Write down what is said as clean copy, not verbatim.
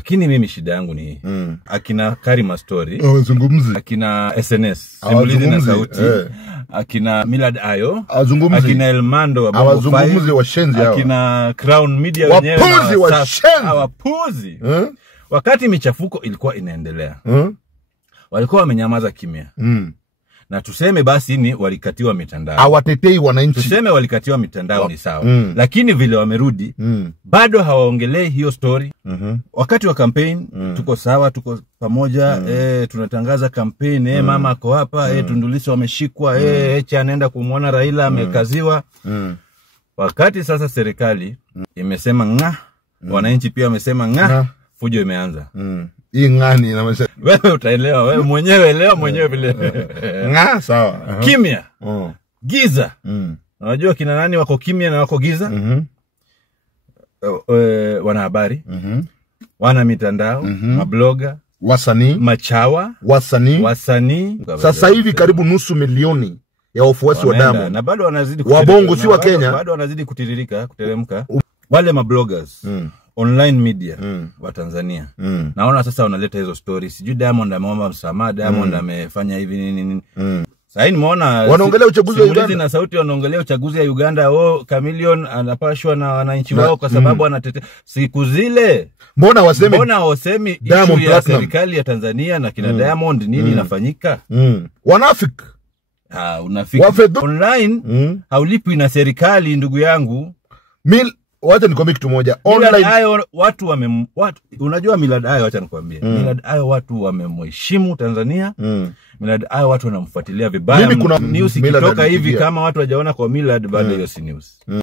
Lakini mimi shida yangu ni hii. Akina Karima Story, akina SNS, Simulizi na Sauti, akina Millard Ayo, akina Elmando wa Bongo 5, akina Crown Media wenyewe wapuzi. Wakati michafuko ilikuwa inaendelea, walikuwa wamenyamaza kimya. Na tuseme basi ni walikatiwa mitandao. Hawatetei wananchi. Tuseme walikatiwa mitandao ni sawa. Lakini vile wamerudi, bado hawaongelei hiyo story. Wakati wa campaign, tuko sawa, tuko pamoja, tunatangaza campaign, mama ako hapa, Tundu Lissu wameshikwa, Heche anaenda kumuona Raila amekaziwa. Wakati sasa serikali imesema wananchi pia wamesema fujo imeanza. Hii ngani inamaanisha wewe utaelewa, wewe mwenyewe elewa mwenyewe vile. Sawa. Kimya. Giza. Unajua kina nani wako kimya na wako giza? Wanahabari, wana mitandao, mabloga, wasanii, machawa, wasanii. Sasa hivi karibu nusu milioni ya wafuasi wa Diamond. Na bado wanazidi Wabongo si wa Kenya. Bado wanazidi kuteremka. Wale mabloggers, online media wa Tanzania. Naona sasa wanaleta hizo stories. Sijui Diamond ameomba msamaha, Diamond amefanya hivi nini. Sasa nimeona wanaongelea uchaguzi wa Uganda na Sauti wanaongelea uchaguzi wa Uganda. Chameleon anapashwa na wananchi wao kwa sababu anatetea siku zile. Mbona wasemi issue ya serikali ya Tanzania na kina Diamond nini inafanyika? Wanafiki. Unafiki. Online haulipwi na serikali ndugu yangu. Wacha nikwambie kitu moja. Online hayo watu unajua Millard Ayo, wacha nikwambie. Millard Ayo watu wamemheshimu Tanzania. Millard Ayo watu wanamfuatilia vibaya. News ikitoka hivi kama watu hawajaona kwa Millard bado hiyo si news.